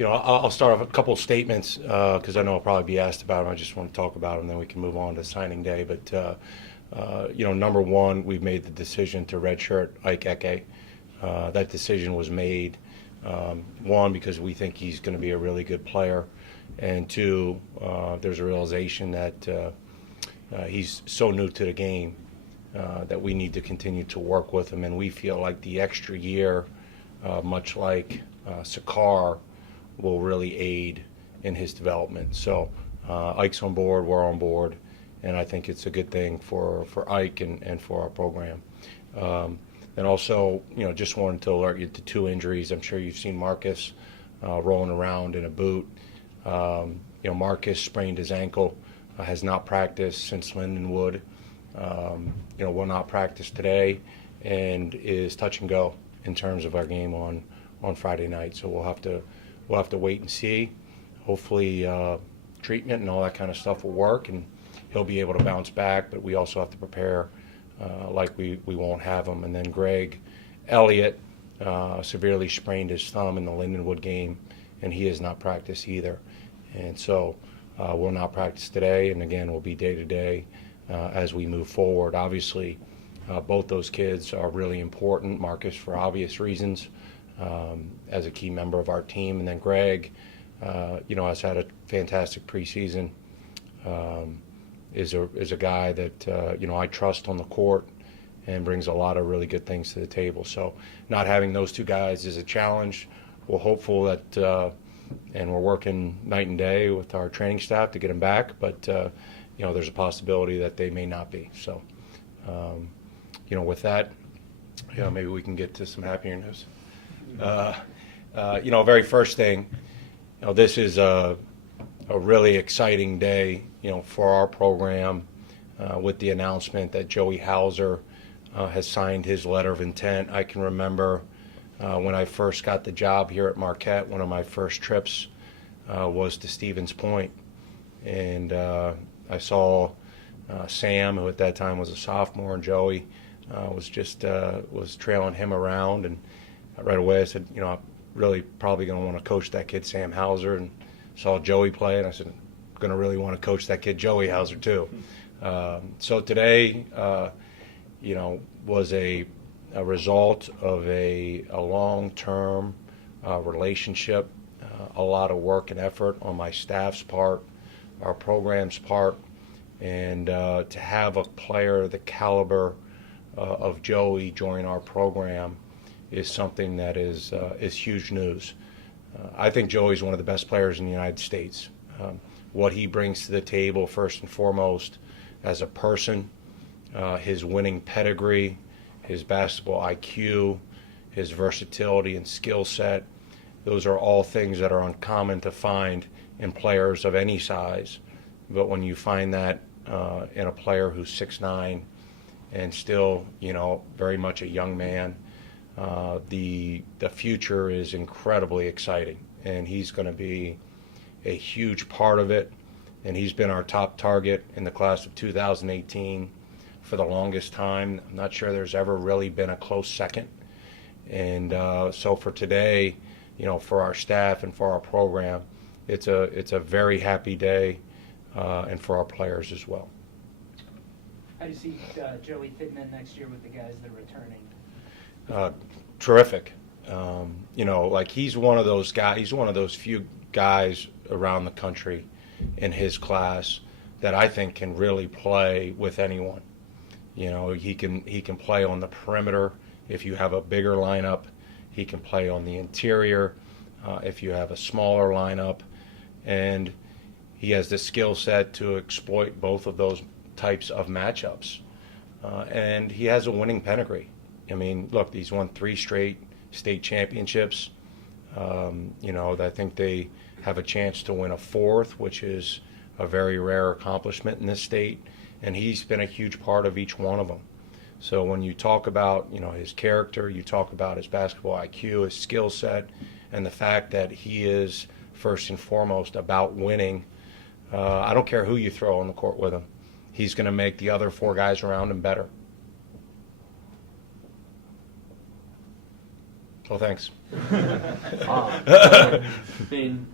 I'll start off a couple of statements because I know I'll probably be asked about them. I just want to talk about them, then we can move on to signing day. But number one, we've made the decision to redshirt Ike Eke. That decision was made, one, because we think he's going to be a really good player, and two, there's a realization that he's so new to the game that we need to continue to work with him, and we feel like the extra year, much like Sakar, will really aid in his development. So Ike's on board, we're on board, and I think it's a good thing for Ike and for our program. And also, just wanted to alert you to two injuries. I'm sure you've seen Marcus rolling around in a boot. Marcus sprained his ankle, has not practiced since Lindenwood. Will not practice today and is touch and go in terms of our game on Friday night. So we'll have to wait and see. Hopefully treatment and all that kind of stuff will work and he'll be able to bounce back, but we also have to prepare like we won't have him. And then Greg Elliott severely sprained his thumb in the Lindenwood game, and he has not practiced either. And so we'll not practice today, and again, we'll be day-to-day as we move forward. Obviously, both those kids are really important. Marcus, for obvious reasons, as a key member of our team. And then Greg, has had a fantastic preseason. Is a guy that I trust on the court and brings a lot of really good things to the table. So not having those two guys is a challenge. We're hopeful that, and we're working night and day with our training staff to get them back, but there's a possibility that they may not be. So, with that, maybe we can get to some happier news. Very first thing, this is a really exciting day, for our program with the announcement that Joey Hauser has signed his letter of intent. I can remember when I first got the job here at Marquette, one of my first trips was to Stevens Point, and I saw Sam, who at that time was a sophomore, and Joey was trailing him around, and right away I said, I'm really probably going to want to coach that kid Sam Hauser, and saw Joey play, and I said, I'm going to really want to coach that kid Joey Hauser too. So today, was a result of a long-term relationship, a lot of work and effort on my staff's part, our program's part, and to have a player the caliber of Joey join our program is something that is huge news. I think Joey's one of the best players in the United States. What he brings to the table, first and foremost, as a person, his winning pedigree, his basketball IQ, his versatility and skill set, those are all things that are uncommon to find in players of any size. But when you find that in a player who's 6'9", and still, very much a young man, the future is incredibly exciting, and he's going to be a huge part of it. And he's been our top target in the class of 2018 for the longest time. I'm not sure there's ever really been a close second. And so for today, for our staff and for our program, it's a very happy day, and for our players as well. How do you see Joey fitting in next year with the guys that are returning? Terrific. He's one of those guys. He's one of those few guys around the country in his class that I think can really play with anyone. He can play on the perimeter if you have a bigger lineup. He can play on the interior if you have a smaller lineup, and he has the skill set to exploit both of those types of matchups. And he has a winning pedigree. I mean, look, he's won 3 straight state championships. I think they have a chance to win a 4th, which is a very rare accomplishment in this state, and he's been a huge part of each one of them. So when you talk about, his character, you talk about his basketball IQ, his skill set, and the fact that he is first and foremost about winning, I don't care who you throw on the court with him. He's going to make the other 4 guys around him better. Well, thanks. I mean,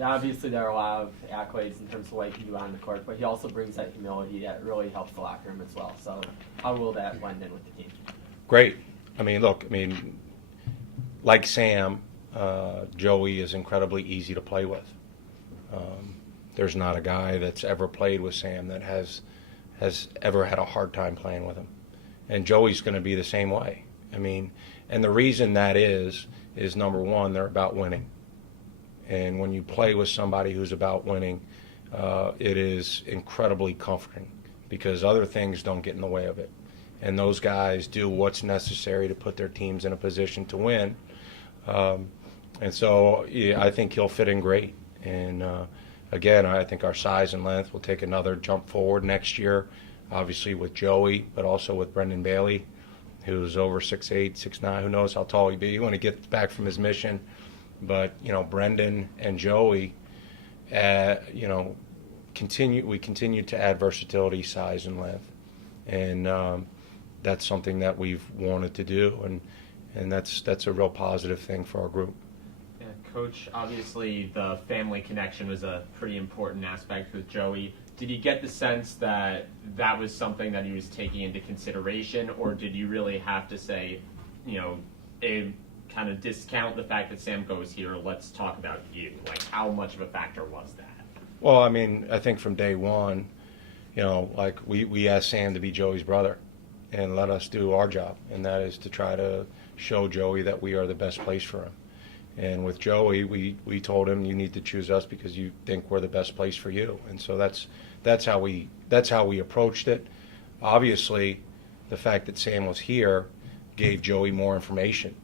obviously there are a lot of accolades in terms of what he can do on the court, but he also brings that humility that really helps the locker room as well. So how will that blend in with the team? Great. I mean, look, like Sam, Joey is incredibly easy to play with. There's not a guy that's ever played with Sam that has ever had a hard time playing with him. And Joey's going to be the same way. I mean, and the reason that is number one, they're about winning. And when you play with somebody who's about winning, it is incredibly comforting because other things don't get in the way of it. And those guys do what's necessary to put their teams in a position to win. And so yeah, I think he'll fit in great. And again, I think our size and length will take another jump forward next year, obviously with Joey, but also with Brendan Bailey, who's over 6'8", 6'9". Who knows how tall he'll be when he gets back from his mission. But, Brendan and Joey, we continue to add versatility, size, and length. And that's something that we've wanted to do, and that's a real positive thing for our group. Yeah, Coach, obviously the family connection was a pretty important aspect with Joey. Did you get the sense that that was something that he was taking into consideration, or did you really have to say, kind of discount the fact that Sam goes here, let's talk about you? Like, how much of a factor was that? Well, I think from day one, we asked Sam to be Joey's brother and let us do our job, and that is to try to show Joey that we are the best place for him. And with Joey, we told him, you need to choose us because you think we're the best place for you. And so that's how we approached it. Obviously, the fact that Sam was here gave Joey more information.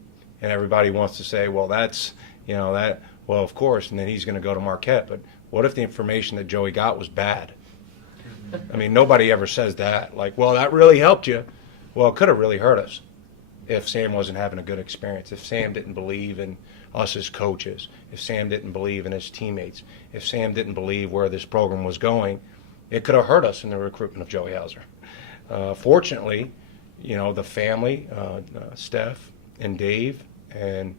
And everybody wants to say, well, well, of course, and then he's going to go to Marquette. But what if the information that Joey got was bad? Nobody ever says that. Like, well, that really helped you. Well, it could have really hurt us if Sam wasn't having a good experience, if Sam didn't believe in us as coaches, if Sam didn't believe in his teammates, if Sam didn't believe where this program was going, it could have hurt us in the recruitment of Joey Hauser. Fortunately, the family, Steph and Dave and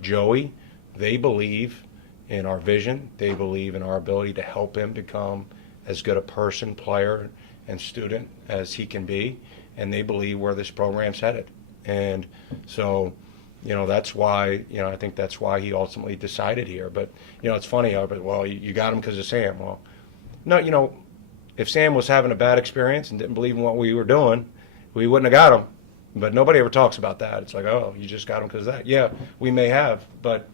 Joey, they believe in our vision. They believe in our ability to help him become as good a person, player, and student as he can be, and they believe where this program's headed. And so, that's why, I think that's why he ultimately decided here. But, it's funny, well, you got him because of Sam. Well, no, if Sam was having a bad experience and didn't believe in what we were doing, we wouldn't have got him. But nobody ever talks about that. It's like, oh, you just got him because of that. Yeah, we may have, but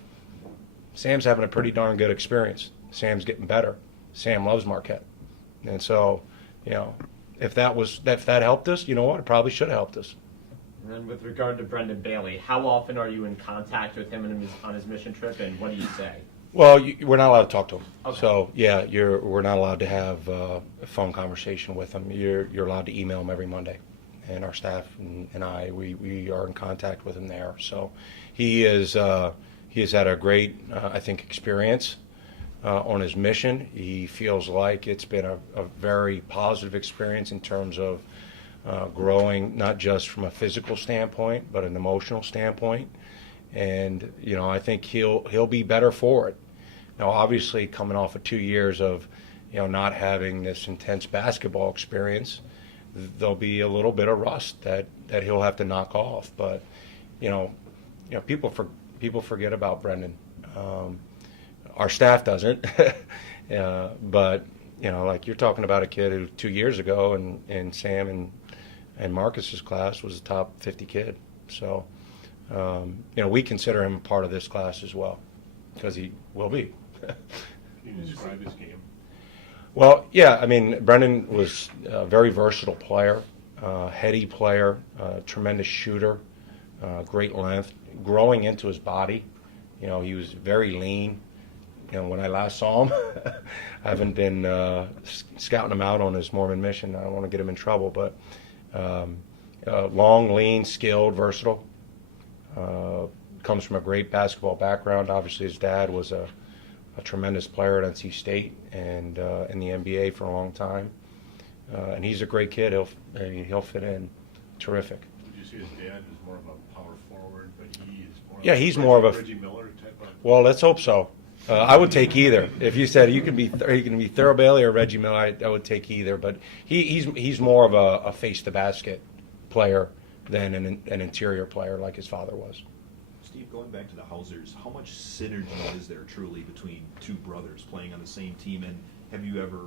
Sam's having a pretty darn good experience. Sam's getting better. Sam loves Marquette. And so, if that helped us, it probably should have helped us. And then with regard to Brendan Bailey, how often are you in contact with him on his mission trip, and what do you say? Well, we're not allowed to talk to him. Okay. So, yeah, we're not allowed to have a phone conversation with him. You're allowed to email him every Monday. And our staff and I, we are in contact with him there. So he has had a great, I think, experience on his mission. He feels like it's been a very positive experience in terms of growing, not just from a physical standpoint, but an emotional standpoint. And, I think he'll be better for it. Now, obviously, coming off of 2 years of, not having this intense basketball experience, there'll be a little bit of rust that he'll have to knock off. But, people forget about Brendan. Our staff doesn't. But, like you're talking about a kid who 2 years ago in Sam and Marcus's class was a top 50 kid. So, we consider him a part of this class as well because he will be. Can you describe his game? Well, yeah, Brendan was a very versatile player, heady player, tremendous shooter, great length, growing into his body. He was very lean. When I last saw him, I haven't been scouting him out on his Mormon mission. I don't want to get him in trouble, but long, lean, skilled, versatile. Comes from a great basketball background. Obviously, his dad was a tremendous player at NC State and in the NBA for a long time. And he's a great kid. He'll fit in terrific. Would you say his dad is more of a power forward, but he is more Yeah, he's more of a. Reggie Miller type of. Well, let's hope so. I would take either. If you said you can be Thurl Bailey or Reggie Miller, I would take either. But he's more of a face the basket player than an interior player like his father was. Steve, going back to the Hausers, how much synergy is there truly between two brothers playing on the same team? And have you ever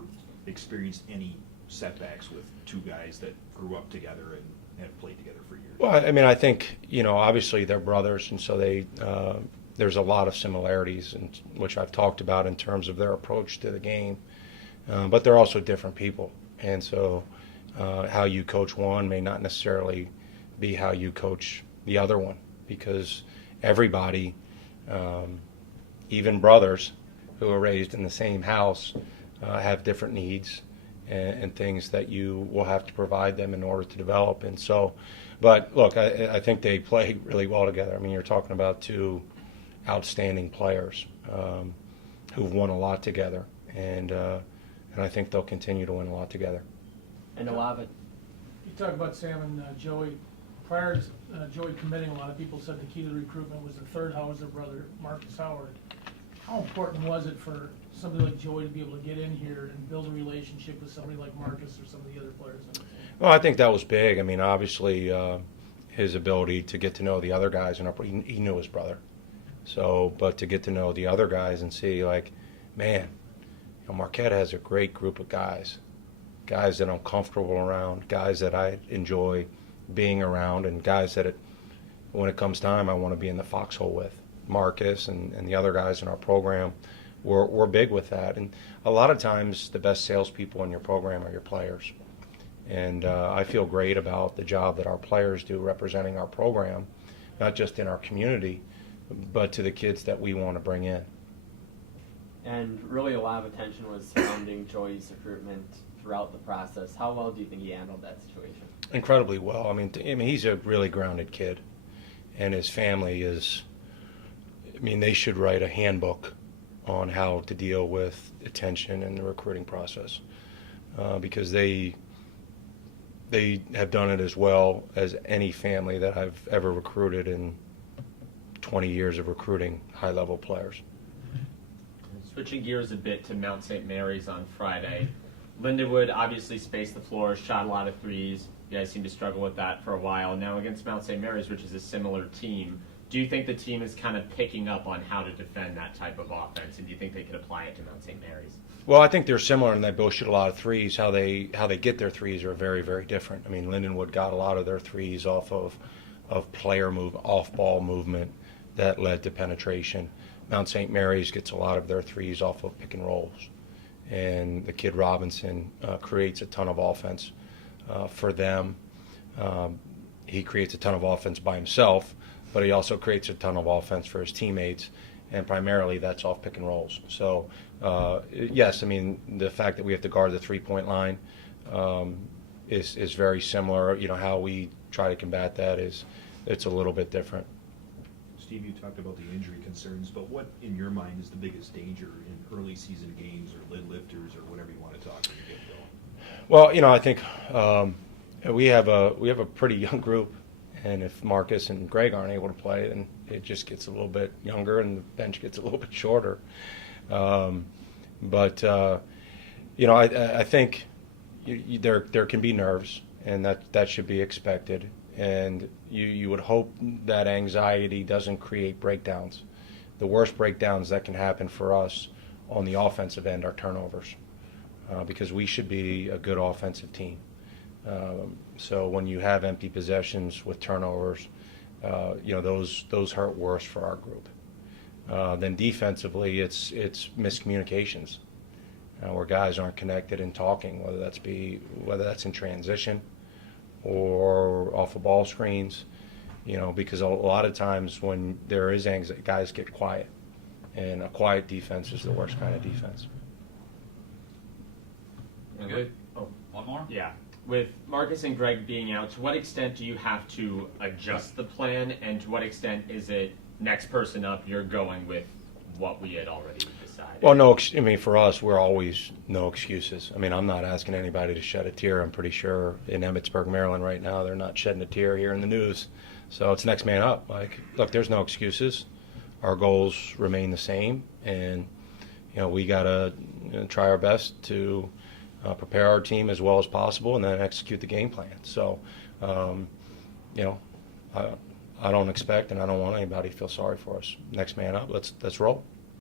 experienced any setbacks with two guys that grew up together and have played together for years? Well, I mean, I think, obviously they're brothers, and so there's a lot of similarities, which I've talked about in terms of their approach to the game. But they're also different people. And so how you coach one may not necessarily be how you coach the other one, because everybody, even brothers who are raised in the same house, have different needs and things that you will have to provide them in order to develop. And so, but look, I think they play really well together. I mean, you're talking about two outstanding players who've won a lot together, and I think they'll continue to win a lot together. And a lot of it. You talk about Sam and Joey. Prior to Joey committing, a lot of people said the key to the recruitment was the third Hauser brother, Marcus Howard. How important was it for somebody like Joey to be able to get in here and build a relationship with somebody like Marcus or some of the other players on the team? Well, I think that was big. I mean, obviously, his ability to get to know the other guys, and he knew his brother. So, but to get to know the other guys and see, like, man, Marquette has a great group of guys that I'm comfortable around, guys that I enjoy being around, and guys that, when it comes time, I want to be in the foxhole with. Marcus and the other guys in our program, we're big with that. And a lot of times, the best salespeople in your program are your players. And I feel great about the job that our players do representing our program, not just in our community, but to the kids that we want to bring in. And really a lot of attention was surrounding Joey's recruitment throughout the process. How well do you think he handled that situation? Incredibly well. I mean, he's a really grounded kid, and his family is. I mean, they should write a handbook on how to deal with attention in the recruiting process, because they have done it as well as any family that I've ever recruited in 20 years of recruiting high-level players. Switching gears a bit to Mount St. Mary's on Friday. Lindenwood obviously spaced the floor, shot a lot of threes. You guys seem to struggle with that for a while. Now against Mount St. Mary's, which is a similar team, do you think the team is kind of picking up on how to defend that type of offense, and do you think they could apply it to Mount St. Mary's? Well, I think they're similar in that both shoot a lot of threes. How they get their threes are very, very different. I mean, Lindenwood got a lot of their threes off of player move, off-ball movement that led to penetration. Mount St. Mary's gets a lot of their threes off of pick and rolls. And the kid Robinson creates a ton of offense for them. He creates a ton of offense by himself, but he also creates a ton of offense for his teammates, and primarily that's off pick and rolls. So, yes, I mean, the fact that we have to guard the three-point line is very similar. You know, how we try to combat that it's a little bit different. Steve, you talked about the injury concerns, but what, in your mind, is the biggest danger in early season games or lid lifters or whatever you want to talk when you get going? Well, you know, I think we have a pretty young group, and if Marcus and Greg aren't able to play, then it just gets a little bit younger and the bench gets a little bit shorter. But you know, I think there can be nerves, and that should be expected. And you would hope that anxiety doesn't create breakdowns. The worst breakdowns that can happen for us on the offensive end are turnovers, because we should be a good offensive team. So when you have empty possessions with turnovers, you know, those hurt worse for our group. Then defensively, it's miscommunications, where guys aren't connected and talking, whether that's in transition or off of ball screens, you know, because a lot of times when there is anxiety, guys get quiet, and a quiet defense is the worst kind of defense. Good. Oh, one more? Yeah. With Marcus and Greg being out, to what extent do you have to adjust the plan, and to what extent is it next person up, you're going with what we had already decided? Well, I mean, for us, we're always no excuses. I mean, I'm not asking anybody to shed a tear. I'm pretty sure in Emmitsburg, Maryland right now, they're not shedding a tear hearing the news. So it's next man up. Like, look, there's no excuses. Our goals remain the same, and we gotta try our best to prepare our team as well as possible, and then execute the game plan. So, I don't expect, and I don't want anybody to feel sorry for us. Next man up. Let's roll.